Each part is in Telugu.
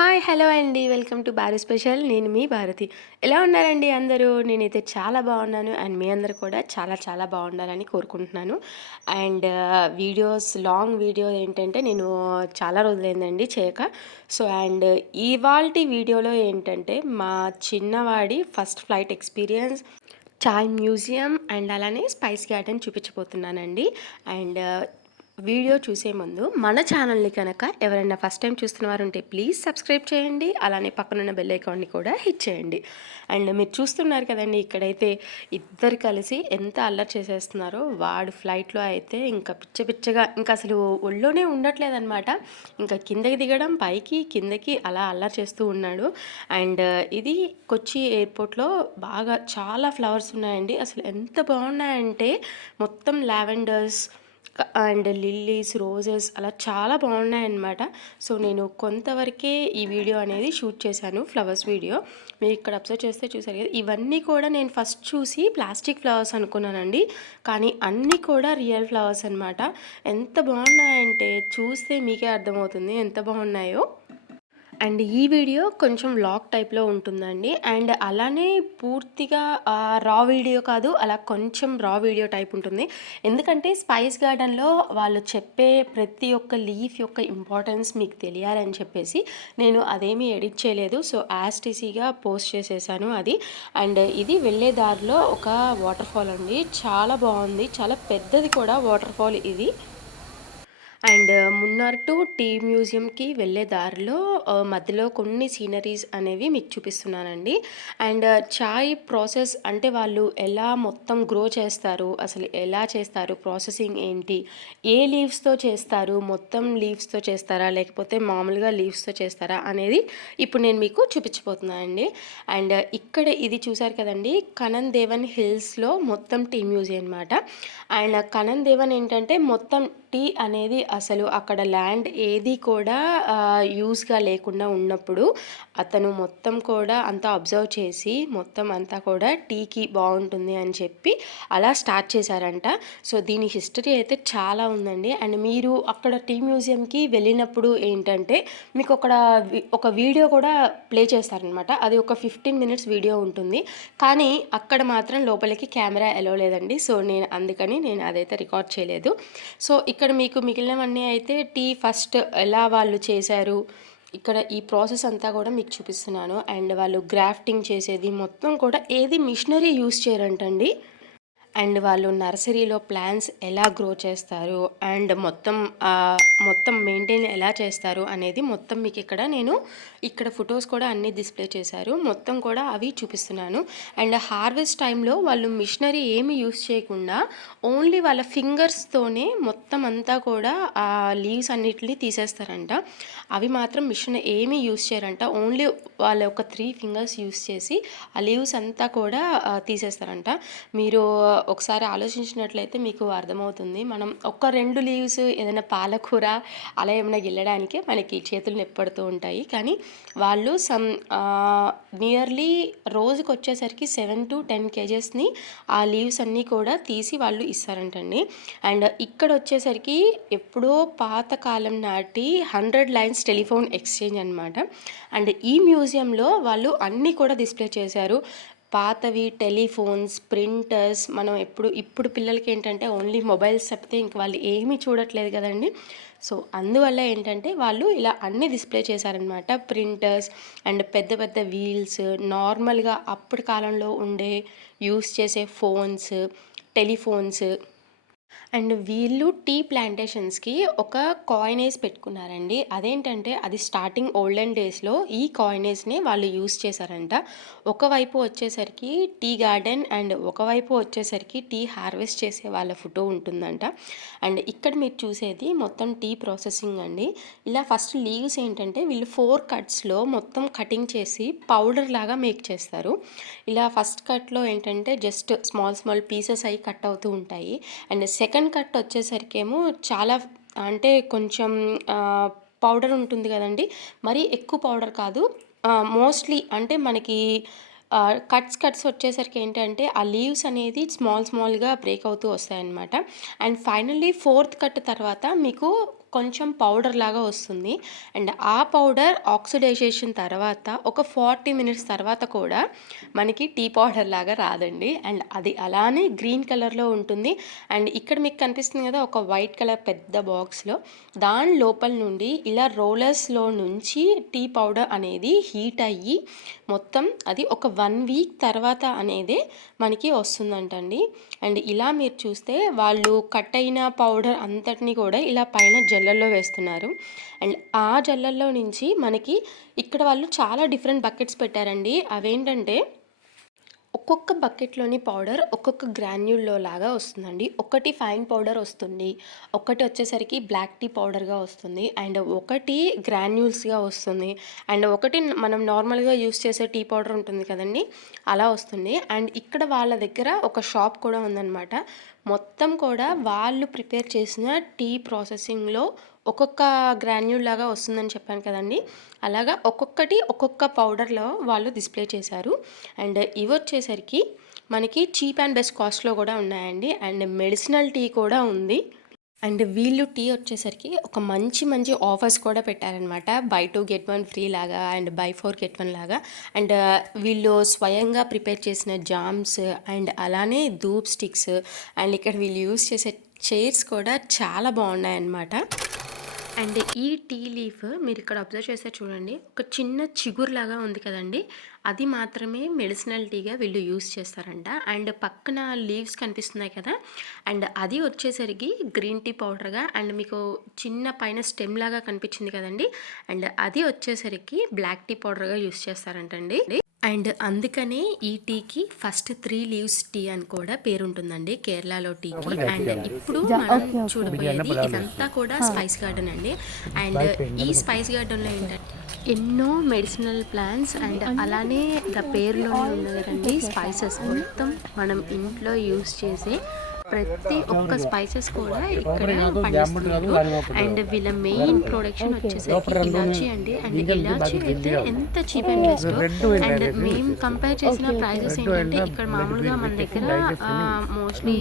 హాయ్ హలో అండి. Welcome to Bharathi special. నేను మీ భారతి. ఎలా ఉన్నారండి అందరూ? నేనైతే చాలా బాగున్నాను అండ్ మీ అందరూ కూడా చాలా చాలా బాగుండాలని కోరుకుంటున్నాను. అండ్ లాంగ్ వీడియో ఏంటంటే నేను చాలా రోజులైందండి చేయక. సో అండ్ ఇవాల్టి వీడియోలో ఏంటంటే మా చిన్నవాడి first flight experience, chai museum and అలానే స్పైస్ గార్డెన్ చూపించబోతున్నానండి. అండ్ వీడియో చూసే ముందు మన ఛానల్ని కనుక ఎవరైనా ఫస్ట్ టైం చూస్తున్న వారు ఉంటే ప్లీజ్ సబ్స్క్రైబ్ చేయండి. అలానే పక్కనున్న బెల్ ఐకాన్ని కూడా హిట్ చేయండి. అండ్ మీరు చూస్తున్నారు కదండి, ఇక్కడైతే ఇద్దరు కలిసి ఎంత అల్లరి చేసేస్తున్నారో. వాడు ఫ్లైట్లో అయితే ఇంకా పిచ్చగా ఇంకా అసలు ఒళ్ళోనే ఉండట్లేదన్నమాట. ఇంకా కిందకి దిగడం, పైకి కిందకి అలా అల్లరి చేస్తూ ఉన్నాడు. అండ్ ఇది కొచ్చి ఎయిర్పోర్ట్లో బాగా చాలా ఫ్లవర్స్ ఉన్నాయండి. అసలు ఎంత బాగున్నాయంటే మొత్తం లావెండర్స్ అండ్ లిల్లీస్, రోజెస్ అలా చాలా బాగున్నాయన్నమాట. సో నేను కొంతవరకే ఈ వీడియో అనేది షూట్ చేశాను, ఫ్లవర్స్ వీడియో. మీరు ఇక్కడ అబ్జర్వ్ చేస్తే చూసారు కదా, ఇవన్నీ కూడా నేను ఫస్ట్ చూసి ప్లాస్టిక్ ఫ్లవర్స్ అనుకున్నానండి. కానీ అన్నీ కూడా రియల్ ఫ్లవర్స్ అనమాట. ఎంత బాగున్నాయంటే చూస్తే మీకే అర్థమవుతుంది ఎంత బాగున్నాయో. అండ్ ఈ వీడియో కొంచెం వ్లాగ్ టైప్లో ఉంటుందండి. అండ్ అలానే పూర్తిగా రా వీడియో కాదు, అలా కొంచెం రా వీడియో టైప్ ఉంటుంది. ఎందుకంటే స్పైస్ గార్డెన్లో వాళ్ళు చెప్పే ప్రతి ఒక్క లీఫ్ యొక్క ఇంపార్టెన్స్ మీకు తెలియాలని చెప్పేసి నేను అదేమీ ఎడిట్ చేయలేదు. సో యాస్టీసీగా పోస్ట్ చేసేసాను అది. అండ్ ఇది వెళ్ళే దారిలో ఒక వాటర్ ఫాల్ అండి, చాలా బాగుంది, చాలా పెద్దది కూడా వాటర్ ఫాల్ ఇది. అండ్ మున్నార్ టు టీ మ్యూజియంకి వెళ్ళే దారిలో మధ్యలో కొన్ని సీనరీస్ అనేవి మీకు చూపిస్తున్నానండి. అండ్ చాయ్ ప్రాసెస్ అంటే వాళ్ళు ఎలా మొత్తం గ్రో చేస్తారు, అసలు ఎలా చేస్తారు, ప్రాసెసింగ్ ఏంటి, ఏ లీవ్స్తో చేస్తారు, మొత్తం లీవ్స్తో చేస్తారా లేకపోతే మామూలుగా లీవ్స్తో చేస్తారా అనేది ఇప్పుడు నేను మీకు చూపించబోతున్నానండి. అండ్ ఇక్కడ ఇది చూసారు కదండి, కనన్ దేవన్ హిల్స్లో మొత్తం టీ మ్యూజియం అనమాట. అండ్ కనన్ దేవన్ ఏంటంటే మొత్తం టీ అనేది అసలు అక్కడ ల్యాండ్ ఏది కూడా యూస్గా లేకుండా ఉన్నప్పుడు అతను మొత్తం కూడా అంతా అబ్జర్వ్ చేసి మొత్తం అంతా కూడా టీకి బాగుంటుంది అని చెప్పి అలా స్టార్ట్ చేశారంట. సో దీని హిస్టరీ అయితే చాలా ఉందండి. అండ్ మీరు అక్కడ టీ మ్యూజియంకి వెళ్ళినప్పుడు ఏంటంటే మీకు ఒక వీడియో కూడా ప్లే చేస్తారనమాట. అది ఒక 15 minutes వీడియో ఉంటుంది. కానీ అక్కడ మాత్రం లోపలికి కెమెరా ఎలో లేదండి. సో అందుకని నేను అదైతే రికార్డ్ చేయలేదు. సో ఇక్కడ మీకు మిగిలినవన్నీ అయితే టీ ఫస్ట్ ఎలా వాళ్ళు చేశారు, ఇక్కడ ఈ ప్రాసెస్ అంతా కూడా మీకు చూపిస్తున్నాను. అండ్ వాళ్ళు గ్రాఫ్టింగ్ చేసేది మొత్తం కూడా ఏది మిషనరీ యూస్ చేయరంటండి. అండ్ వాళ్ళు నర్సరీలో ప్లాంట్స్ ఎలా గ్రో చేస్తారు అండ్ మొత్తం మెయింటైన్ ఎలా చేస్తారు అనేది మొత్తం మీకు ఇక్కడ ఫొటోస్ కూడా అన్నీ డిస్ప్లే చేశారు. మొత్తం కూడా అవి చూపిస్తున్నాను. అండ్ హార్వెస్ట్ టైంలో వాళ్ళు మిషనరీ ఏమి యూస్ చేయకుండా ఓన్లీ వాళ్ళ ఫింగర్స్తోనే మొత్తం అంతా కూడా ఆ లీవ్స్ అన్నిటిని తీసేస్తారంట. అవి మాత్రం మిషన్ ఏమీ యూస్ చేయరంట. ఓన్లీ వాళ్ళ ఒక 3 fingers యూస్ చేసి ఆ లీవ్స్ అంతా కూడా తీసేస్తారంట. మీరు ఒకసారి ఆలోచించినట్లయితే మీకు అర్థమవుతుంది. మనం ఒక 2 లీవ్స్ ఏదైనా పాలకూర అలా ఏమైనా గిల్లడానికి మనకి చేతులు నొప్పడుతూ ఉంటాయి. కానీ వాళ్ళు నియర్లీ రోజుకి వచ్చేసరికి 7 to 10 kgsని ఆ లీవ్స్ అన్నీ కూడా తీసి వాళ్ళు ఇస్తారంటండి. అండ్ ఇక్కడ వచ్చేసరికి ఎప్పుడో పాతకాలం నాటి 100 lines టెలిఫోన్ ఎక్స్చేంజ్ అనమాట. అండ్ ఈ మ్యూజియంలో వాళ్ళు అన్నీ కూడా డిస్ప్లే చేశారు. పాతవి టెలిఫోన్స్, ప్రింటర్స్. మనం ఇప్పుడు పిల్లలకి ఏంటంటే ఓన్లీ మొబైల్స్ తప్పితే ఇంక వాళ్ళు ఏమీ చూడట్లేదు కదండి. సో అందువల్ల ఏంటంటే వాళ్ళు ఇలా అన్నీ డిస్ప్లే చేశారనమాట. ప్రింటర్స్ అండ్ పెద్ద పెద్ద వీల్స్, నార్మల్గా అప్పటి కాలంలో యూస్ చేసే ఫోన్స్, టెలిఫోన్స్. అండ్ వీళ్ళు టీ ప్లాంటేషన్స్కి ఒక కాయినేజ్ పెట్టుకున్నారండి. అదేంటంటే అది స్టార్టింగ్ ఓల్డెన్ డేస్లో ఈ కాయినేజ్ని వాళ్ళు యూస్ చేశారంట. ఒకవైపు వచ్చేసరికి టీ గార్డెన్ అండ్ ఒకవైపు వచ్చేసరికి టీ హార్వెస్ట్ చేసే వాళ్ళ ఫోటో ఉంటుందంట. అండ్ ఇక్కడ మీరు చూసేది మొత్తం టీ ప్రాసెసింగ్ అండి. ఇలా ఫస్ట్ లీవ్స్ ఏంటంటే వీళ్ళు 4 cutsలో మొత్తం కటింగ్ చేసి పౌడర్ లాగా మేక్ చేస్తారు. ఇలా ఫస్ట్ కట్లో ఏంటంటే జస్ట్ స్మాల్ పీసెస్ అయి కట్ అవుతూ ఉంటాయి. అండ్ సెకండ్ కట్ వచ్చేసరికేమో చాలా అంటే కొంచెం పౌడర్ ఉంటుంది కదండి, మరీ ఎక్కువ పౌడర్ కాదు. మోస్ట్లీ అంటే మనకి కట్స్ వచ్చేసరికి ఏంటంటే ఆ లీవ్స్ అనేది స్మాల్గా బ్రేక్ అవుతూ వస్తాయన్నమాట. అండ్ ఫైనల్లీ 4th కట్ తర్వాత మీకు కొంచెం పౌడర్ లాగా వస్తుంది. అండ్ ఆ పౌడర్ ఆక్సిడైజేషన్ తర్వాత ఒక 40 మినిట్స్ తర్వాత కూడా మనకి టీ పౌడర్ లాగా రాదండి. అండ్ అది అలానే గ్రీన్ కలర్లో ఉంటుంది. అండ్ ఇక్కడ మీకు కనిపిస్తుంది కదా ఒక వైట్ కలర్ పెద్ద బాక్స్లో, దాని లోపల నుండి ఇలా రోలర్స్లో నుంచి టీ పౌడర్ అనేది హీట్ అయ్యి మొత్తం అది ఒక 1 వీక్ తర్వాత అనేది మనకి వస్తుందంటండి. అండ్ ఇలా మీరు చూస్తే వాళ్ళు కట్ అయిన పౌడర్ అంతటిని కూడా ఇలా పైన జల్లల్లో వేస్తున్నారు. అండ్ ఆ జల్లల్లో నుంచి మనకి ఇక్కడ వాళ్ళు చాలా డిఫరెంట్ బకెట్స్ పెట్టారండి. అవేంటంటే ఒక్కొక్క బకెట్లోని పౌడర్ ఒక్కొక్క గ్రాన్యూల్లో లాగా వస్తుందండి. ఒకటి ఫైన్ పౌడర్ వస్తుంది, ఒకటి వచ్చేసరికి బ్లాక్ టీ పౌడర్గా వస్తుంది, అండ్ ఒకటి గ్రాన్యూల్స్గా వస్తుంది, అండ్ ఒకటి మనం నార్మల్గా యూస్ చేసే టీ పౌడర్ ఉంటుంది కదండి, అలా వస్తుంది. అండ్ ఇక్కడ వాళ్ళ దగ్గర ఒక షాప్ కూడా ఉందన్నమాట. మొత్తం కూడా వాళ్ళు ప్రిపేర్ చేసిన టీ ప్రాసెసింగ్లో ఒక్కొక్క గ్రాన్యూల్ లాగా వస్తుందని చెప్పాను కదండి, అలాగా ఒక్కొక్కటి ఒక్కొక్క పౌడర్లో వాళ్ళు డిస్ప్లే చేశారు. అండ్ ఇవి వచ్చేసరికి మనకి చీప్ అండ్ బెస్ట్ కాస్ట్లో కూడా ఉన్నాయండి. అండ్ మెడిసినల్ టీ కూడా ఉంది. అండ్ వీళ్ళు టీ వచ్చేసరికి ఒక మంచి మంచి ఆఫర్స్ కూడా పెట్టారనమాట. బై 2 get 1 ఫ్రీ లాగా అండ్ బై 4 get 1 లాగా. అండ్ వీళ్ళు స్వయంగా ప్రిపేర్ చేసిన జామ్స్ అండ్ అలానే ధూప్ స్టిక్స్ అండ్ ఇక్కడ వీళ్ళు యూస్ చేసే చైర్స్ కూడా చాలా బాగున్నాయన్నమాట. అండ్ ఈ టీ లీఫ్ మీరు ఇక్కడ అబ్జర్వ్ చేస్తే చూడండి, ఒక చిన్న చిగురులాగా ఉంది కదండి, అది మాత్రమే మెడిసినల్ టీగా వీళ్ళు యూస్ చేస్తారంట. అండ్ పక్కన లీవ్స్ కనిపిస్తున్నాయి కదా, అండ్ అది వచ్చేసరికి గ్రీన్ టీ పౌడర్గా, అండ్ మీకు చిన్న పైన స్టెమ్ లాగా కనిపించింది కదండి, అండ్ అది వచ్చేసరికి బ్లాక్ టీ పౌడర్గా యూస్ చేస్తారంటండి. అండ్ అందుకనే ఈ టీకి ఫస్ట్ 3 లీవ్స్ టీ అని కూడా పేరుంటుందండి కేరళలో టీకి. అండ్ ఇప్పుడు మనం చూడబోయేది ఇదంతా కూడా స్పైస్ గార్డెన్ అండి. అండ్ ఈ స్పైస్ గార్డెన్లో ఏంటంటే ఎన్నో మెడిసినల్ ప్లాంట్స్ అండ్ అలానే పేరులోనే ఉంది కదండి స్పైసెస్, మొత్తం మనం ఇంట్లో యూస్ చేసే ప్రతి ఒక్క స్పైసెస్ కూడా ఇక్కడ పండిస్తున్నారు. అండ్ వీళ్ళ మెయిన్ ప్రొడక్షన్ వచ్చేసరికి ఇలాచీ అండి. అండ్ ఇలాచీ అయితే ఎంత చీప్ అండ్ బెస్ట్. అండ్ మేము కంపేర్ చేసిన ప్రైజెస్ ఏంటంటే ఇక్కడ మామూలుగా మన దగ్గర మోస్ట్లీ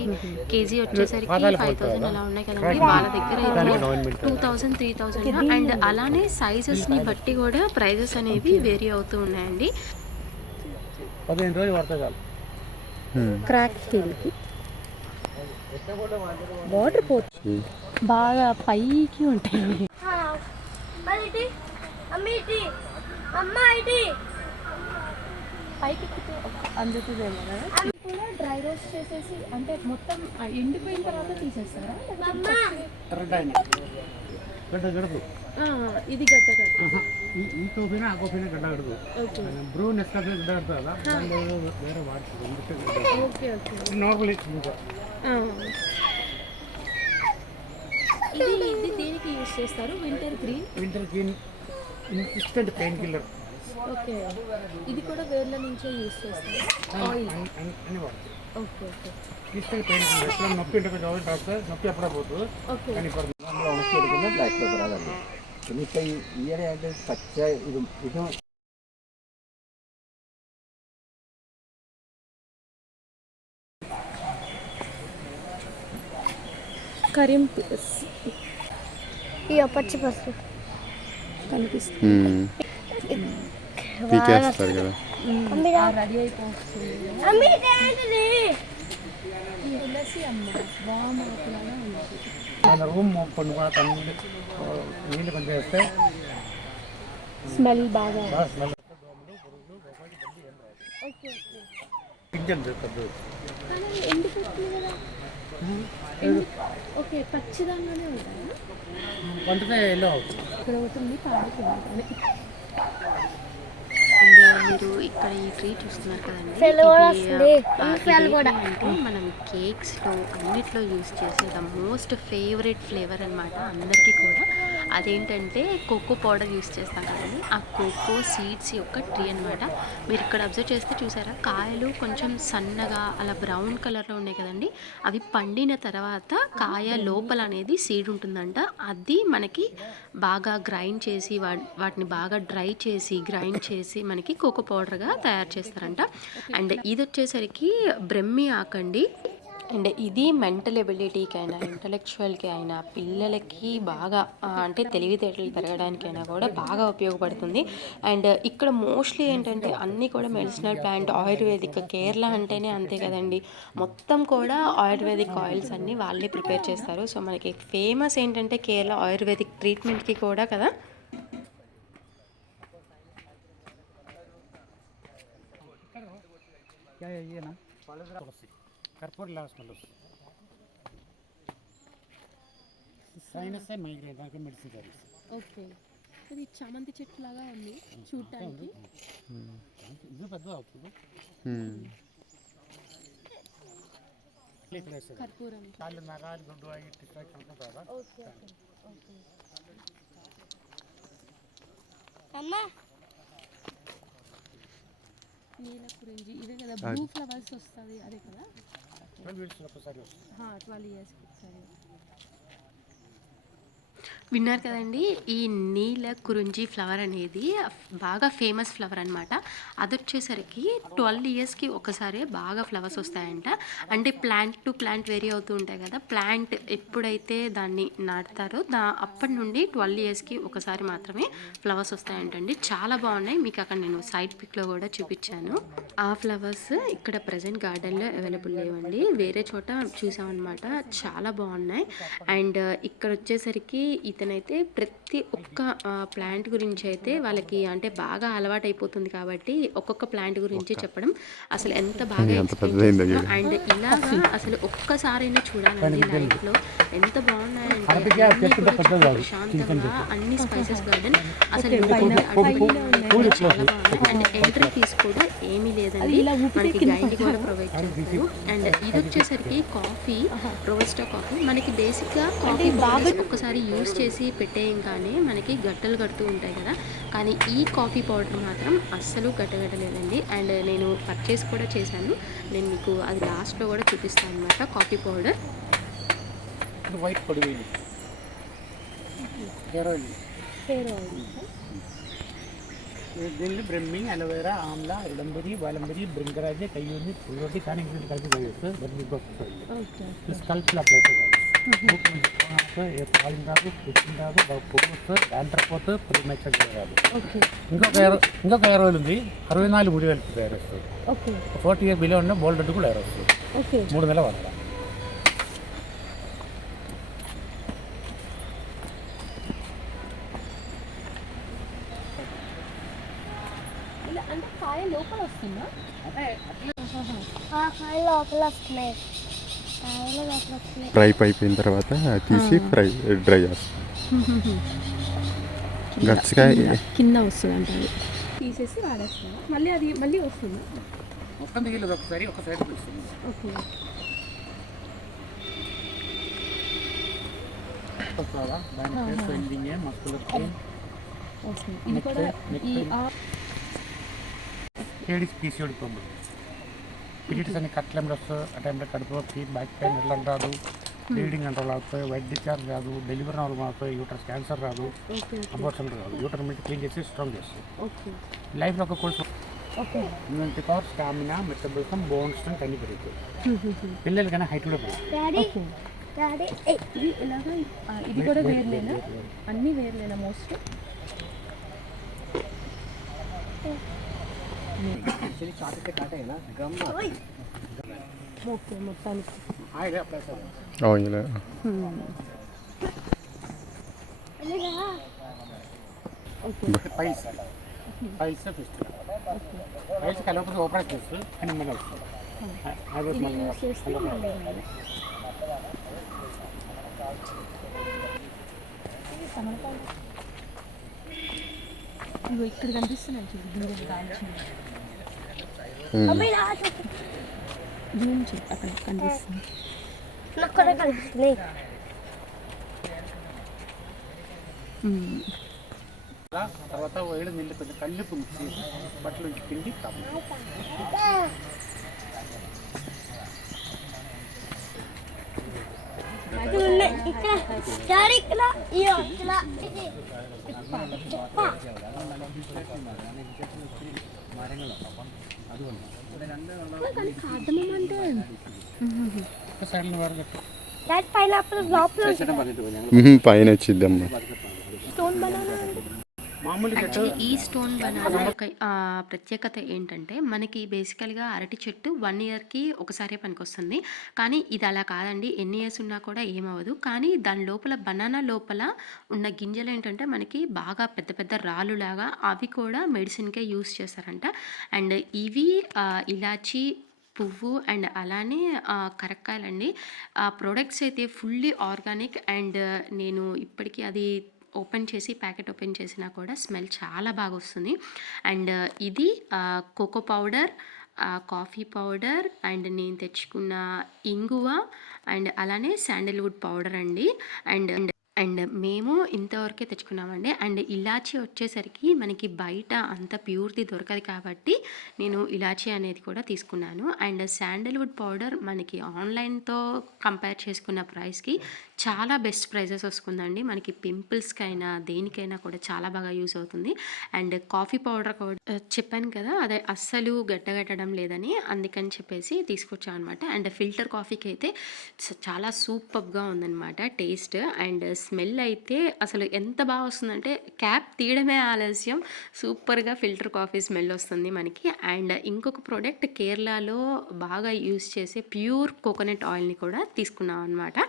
కేజీ వచ్చేసరికి 5,000 అలా ఉన్నాయి కదండి, వాళ్ళ దగ్గర అయితే 2,000 3,000. అండ్ అలానే సైజెస్ని బట్టి కూడా ప్రైజెస్ అనేవి వేరీ అవుతూ ఉన్నాయండి. క్రాక్ స్టీల్కి వాటర్ పోతుంది బాగా పైకి ఉంటాయి. పైకి అందుతుందేమో కదా. కూడా డ్రై రోస్ట్ చేసేసి అంటే మొత్తం ఎండిపోయిన తర్వాత తీసేస్తారా? ఇది గడ్డ ఈ కోపిన ఆ కోపిన గడ్డ కడదు. బ్రూ నెస్కాఫే గడ్డ కడతారా? వేరే వాడుతుంది. ఓకే ఓకే నార్మల్ ఇది దేనికి యూస్ చేస్తారు? Winter green instant pain killer. Okay, ఇది కూడా వేర్ల నుంచే యూస్ చేస్తారు. ఆయిల్ అన్ని వాడతారు. Okay okay, instant pain killer. ఎక్కడ నొప్పి ఉంటుంది కాబట్టి డాక్టర్ నొప్పి ఎప్పుడే పోతుంది. ఓకే, కానీ బ్లాక్ పేపర్ రాదండి. ఇంకా ఇయర్ అంటే పచ్చ ఇది కరీం ఈ పచ్చి పసుపు కనిపిస్తుంది. పీకేస్తారు కదా, రెడీ అయిపోతుంది. తులసి అమ్మ బాగుంది. రూమ్ నీళ్ళు కొంచెం వేస్తే స్మెల్ బాగా ఎండిపోతుంది కదా. ఓకే, పచ్చిదాన్లోనే ఉంటాయా? వంటనే ఎల్లో ఇక్కడ అవుతుంది పాడుతుంది. అండ్ మీరు ఇక్కడ ఈ ట్రీ చూస్తున్నారు కదండి, అంటే మనం కేక్స్లో అన్నిట్లో యూస్ చేసే ద మోస్ట్ ఫేవరెట్ ఫ్లేవర్ అనమాట అందరికీ కూడా. అదేంటంటే కోకో పౌడర్ యూస్ చేస్తాం కదండి, ఆ కోకో సీడ్స్ యొక్క ట్రీ అనమాట. మీరు ఇక్కడ అబ్జర్వ్ చేస్తే చూసారా, కాయలు కొంచెం సన్నగా అలా బ్రౌన్ కలర్లో ఉన్నాయి కదండి, అవి పండిన తర్వాత కాయ లోపల అనేది సీడ్ ఉంటుందంట. అది మనకి బాగా గ్రైండ్ చేసి వాటిని బాగా డ్రై చేసి గ్రైండ్ చేసి మనకి కోకో పౌడర్గా తయారు చేస్తారంట. అండ్ ఇది వచ్చేసరికి బ్రహ్మి ఆకండి. అండ్ ఇది మెంటల్ ఎబిలిటీకి అయినా ఇంటలెక్చువల్కి అయినా పిల్లలకి బాగా అంటే తెలివితేటలు పెరగడానికైనా కూడా బాగా ఉపయోగపడుతుంది. అండ్ ఇక్కడ మోస్ట్లీ ఏంటంటే అన్నీ కూడా మెడిసినల్ ప్లాంట్ ఆయుర్వేదిక్ కేరళ అంటేనే అంతే కదండి, మొత్తం కూడా ఆయుర్వేదిక్ ఆయిల్స్ అన్నీ వాళ్ళే ప్రిపేర్ చేస్తారు. సో మనకి ఫేమస్ ఏంటంటే కేరళ ఆయుర్వేదిక్ ట్రీట్మెంట్కి కూడా కదా. कर्पूर लास्ट मतलब साइनस है माइग्रेन దానికి మెడిసిన్ సర్వీస్. ఓకే, ఇది చామంతి చెట్టు లాగా ఉంది చూడటానికి. ఇది పెద్ద అవుతుంది. కర్పూరం కాళ్ళు నరాలు గుడ్డు అయి టిక్టాక్ అనుకుంటారా? Okay okay. అమ్మా నీల కురించి ఇదే కదా బ్లూ ఫ్లవర్స్ వస్తుంది అదే కదా. 12 years ఒకసారి వస్తుంది. 12 yearsకి ఒకసారి. విన్నారు కదండి, ఈ నీల కురించి ఫ్లవర్ అనేది బాగా ఫేమస్ ఫ్లవర్ అనమాట. అది వచ్చేసరికి 12 ఇయర్స్కి ఒకసారి బాగా ఫ్లవర్స్ వస్తాయంట. అంటే ప్లాంట్ టు ప్లాంట్ వేరీ అవుతూ ఉంటాయి కదా. ప్లాంట్ ఎప్పుడైతే దాన్ని నాటుతారో అప్పటి నుండి 12 ఇయర్స్కి ఒకసారి మాత్రమే ఫ్లవర్స్ వస్తాయంటండి. చాలా బాగున్నాయి, మీకు అక్కడ నేను సైడ్ పిక్లో కూడా చూపించాను. ఆ ఫ్లవర్స్ ఇక్కడ ప్రజెంట్ గార్డెన్లో అవైలబుల్ లేవండి, వేరే చోట చూసామన్నమాట. చాలా బాగున్నాయి. అండ్ ఇక్కడ వచ్చేసరికి ఇతనైతే ప్రతి ఒక్క ప్లాంట్ గురించి అయితే వాళ్ళకి అంటే బాగా అలవాటు అయిపోతుంది కాబట్టి ఒక్కొక్క ప్లాంట్ గురించి చెప్పడం అసలు ఎంత బాగా అండ్ ఇలాగా అసలు ఒక్కసారైనా చూడాలండి లైఫ్లో. ఎంత బాగున్నాయంటే ప్రశాంతంగా అన్ని స్పైసెస్ గార్డెన్ అసలు చాలా బాగున్నాయి. అండ్ ఎంట్రీస్ కూడా ఏమీ లేదండి, మనకి గైడ్ కూడా ప్రొవైడ్ చేస్తారు. అండ్ ఇది వచ్చేసరికి కాఫీ, రోస్టా కాఫీ. మనకి బేసిక్గా కాఫీ బాగా ఒక్కసారి యూస్ చేసి పెట్టేయంగానే మనకి గట్టలు కడుతూ ఉంటాయి కదా, కానీ ఈ కాఫీ పౌడర్ మాత్రం అస్సలు గట్టగట్టలేదండి. అండ్ నేను పర్చేస్ కూడా చేశాను, నేను మీకు అది లాస్ట్లో కూడా చూపిస్తాను అనమాట. కాఫీ పౌడర్ వైట్ పొడి హెయిర్ ఆయిల్ దీన్ని బ్రహ్మి, అలోవేరా, ఆమ్లా, ఇడంబరి, బాలంబరి, బ్రింగరాజే, కయ్యూని, పుల్లోటి కానీ కలిపి చేయొచ్చు. స్కల్ప్లా ప్లేస్ పాలింగ్ రాదు, కుకింగ్ రాదు, పువ్వు యాంట్రపోతు ప్రీమేచర్ రాదు. ఇంకొక హెయిర్ ఆయిల్ ఉంది, 64 ముడి వేలు తయారు వస్తుంది. 40 years బిలో ఉన్న బోల్డ్ కూడా హెయిర్ వస్తుంది. 3 నెలలు వాడాలి. లోపల వస్తుందా? లోపల వస్తున్నాయి. ఫ్రై అయిపోయిన తర్వాత తీసి డ్రై చేస్తాం. గచ్చికాయ కింద వస్తుంది అంటే తీసేసి వాడేస్తాం, మళ్ళీ అది మళ్ళీ వస్తుంది. మొత్తం దిగలేదు, ఒకసారి ఒక సైడ్ వస్తుంది. ఓకే, ఇది కూడా ఏడిస్ పీసీఓడి ప్రాబ్లం. పీరియడ్స్ అన్ని కట్లెంలు వస్తాయి, ఆ టైంలో కడుపు నొప్పి, బ్యాక్ పెయిన్ ఎట్లా రాదు, బ్లీడింగ్ కంట్రోల్ అవుతాయి, వైట్ డిశ్చార్జ్ రాదు, డెలివరీ నార్మల్ అవుతాయి, యూటర్స్ క్యాన్సర్ రాదు, అబార్షన్ రాదు, యూటర్ మీద క్లీన్ చేసి స్ట్రాంగ్ చేస్తాయి. లైఫ్లో ఒక course immunity power, stamina, metabolism, bone strength అన్ని పెరుగుతాయి. పిల్లలకైనా హైట్ కూడా పెరుగుతుంది. ఇది కూడా వేర్లేనా? అన్నీ వేర్లేనా మోస్ట్? ఓకే, మొత్తానికి పైల్స్ కలవకపోతే ఓపెన్ చేస్తుంది కానీ మళ్ళీ వస్తుంది. ఇక్కడ కనిపిస్తున్నాయి చూడండి, అక్కడ కనిపిస్తుంది. తర్వాత వేడి నీళ్ళు కొంచెం కళ్ళుపు మిక్స్ బట్టలు నుంచి పిండి కాదమ్మంటే సైడ్ వరకు That pineapple is లోపల పైన వచ్చిద్దమ్మా. Stone banana. మామూలు చెట్టు యాక్చువల్లీ ఈ స్టోన్ బనానా ఒక ప్రత్యేకత ఏంటంటే మనకి బేసికల్గా అరటి చెట్టు 1 ఇయర్కి ఒకసారి పనికొస్తుంది. కానీ ఇది అలా కాదండి, ఎన్ని ఇయర్స్ ఉన్నా కూడా ఏమవ్వదు. కానీ దాని లోపల బనానా లోపల ఉన్న గింజలు ఏంటంటే మనకి బాగా పెద్ద పెద్ద రాళ్ళులాగా, అవి కూడా మెడిసిన్కే యూస్ చేస్తారంట. అండ్ ఇవి ఇలాచీ పువ్వు అండ్ అలానే కరక్కాయలండి. ఆ ప్రొడక్ట్స్ అయితే ఫుల్లీ ఆర్గానిక్. అండ్ నేను ఇప్పటికీ అది ప్యాకెట్ ఓపెన్ చేసినా కూడా స్మెల్ చాలా బాగా వస్తుంది. అండ్ ఇది cocoa powder, coffee powder and నేను తెచ్చుకున్న ఇంగువ అండ్ అలానే శాండల్వుడ్ పౌడర్ అండి. అండ్ అండ్ మేము ఇంతవరకే తెచ్చుకున్నామండి. అండ్ ఇలాచీ వచ్చేసరికి మనకి బయట అంత ప్యూర్ది దొరకదు కాబట్టి నేను ఇలాచీ అనేది కూడా తీసుకున్నాను. అండ్ శాండల్వుడ్ పౌడర్ మనకి ఆన్లైన్తో కంపేర్ చేసుకున్న ప్రైస్కి చాలా బెస్ట్ ప్రైజెస్ వస్తుందండి. మనకి పింపుల్స్కైనా దేనికైనా కూడా చాలా బాగా యూస్ అవుతుంది. అండ్ కాఫీ పౌడర్ కూడా చెప్పాను కదా, అదే అస్సలు గట్టగట్టడం లేదని, అందుకని చెప్పేసి తీసుకొచ్చాను అనమాట. అండ్ ఫిల్టర్ కాఫీకి అయితే చాలా సూపర్గా ఉందన్నమాట టేస్ట్. అండ్ స్మెల్ అయితే అసలు ఎంత బాగా వస్తుందంటే క్యాప్ తీయడమే ఆలస్యం, సూపర్గా ఫిల్టర్ కాఫీ స్మెల్ వస్తుంది మనకి. అండ్ ఇంకొక ప్రోడక్ట్ కేరళలో బాగా యూస్ చేసే ప్యూర్ కోకోనట్ ఆయిల్ని కూడా తీసుకున్నాం అనమాట.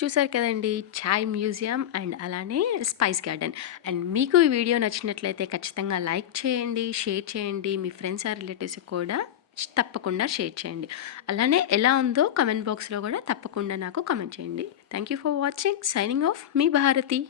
చూసారు కదండి, చాయ్ మ్యూజియం అండ్ అలానే స్పైస్ గార్డెన్. అండ్ మీకు ఈ వీడియో నచ్చినట్లయితే ఖచ్చితంగా లైక్ చేయండి, షేర్ చేయండి, మీ ఫ్రెండ్స్ ఆర్ రిలేటివ్స్ కూడా తప్పకుండా షేర్ చేయండి. అలానే ఎలా ఉందో కమెంట్ బాక్స్లో కూడా తప్పకుండా నాకు కమెంట్ చేయండి. Thank you for watching. Signing off మీ భారతి.